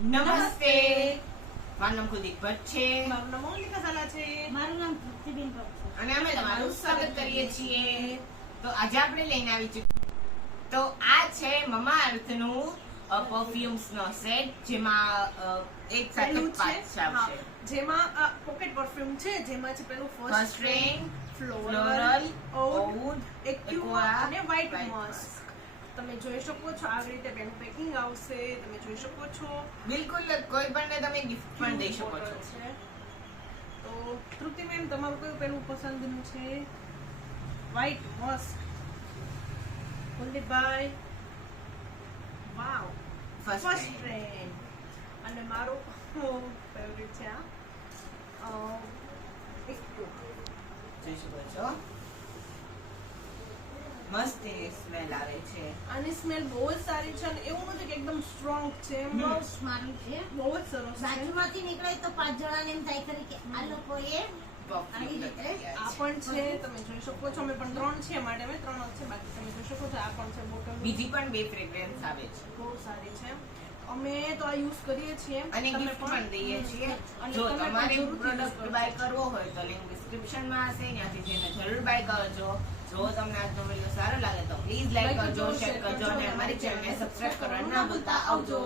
નમસ્તે, મારું નામ કુલદીપ ભટ્ટ છે. મારું નામ મોનિકા ઝાલા છે. મારું નામ તૃપ્તિબેન ભટ્ટ છે. અને અમે તમારું સ્વાગત કરીએ છીએ. તો આજે આપણે લઈને આવી ચૂક્યા. તો આ છે મમાઅર્થ નું પરફ્યુમ્સ નો સેટ, જેમાં એક સાથે પાંચ આવશે. જેમાં આ પોકેટ પરફ્યુમ છે, જેમાં છે પેલું ફર્સ્ટ રેન, ફ્લોરલ, ઓઉડ, એક્યુઆ અને વ્હાઇટ મસ્ક. તમે જોઈ શકો છો આવી રીતે બેનું પેકિંગ આવશે. તમે જોઈ શકો છો બિલકુલ કોઈ પણ ને તમે ગિફ્ટ પણ દઈ શકો છો. છે. તો તૃપ્તિબેન, તમારું કયું પેલું પસંદનું છે? White musk. કુલદીપભાઈ, વાવ, ફર્સ્ટ રેન. અને મારું ફેવરિટ છે આ એક્યુઆ. જોઈ શકો છો મસ્ત સ્મેલ આવે છે. આની સ્મેલ બહુ જ સારી છે અને એવું નથી કે એકદમ સ્ટ્રોંગ છે. બહુ સ્માર્ટ છે. બહુ જ સરસ છે. બાજુમાંથી નીકળે તો 5 જણાને એમ થાય ખરી કે આ લોકોએ આવી રીતે આ પણ છે, તમે જોઈ શકો છો. અમે પણ 3 છે, માટે અમે 3 જ છે. બાકી તમે જોઈ શકો છો આ પણ છે બોટલ. બીજી પણ 2 ફ્રેગ્રન્સ આવે છે. બહુ સારી છે. અમે તો આ યુઝ કરીએ છીએ અને તમે ગિફ્ટ પણ દઈએ છીએ. અને જો તમે પણ તમારે જરૂરથી પ્રોડક્ટ use કરજો. બાય કરવો હોય તો લિંક ડિસ્ક્રિપ્શન માં હશે, ત્યાંથી જઈને જરૂર બાય કરજો. જો તમને આજનો વિડિયો સારો લાગે તો પ્લીઝ લાઈક કરજો, શેર કરજો અને અમારી ચેનલને સબસ્ક્રાઇબ કરવાનું ના ભૂલતા. આવજો.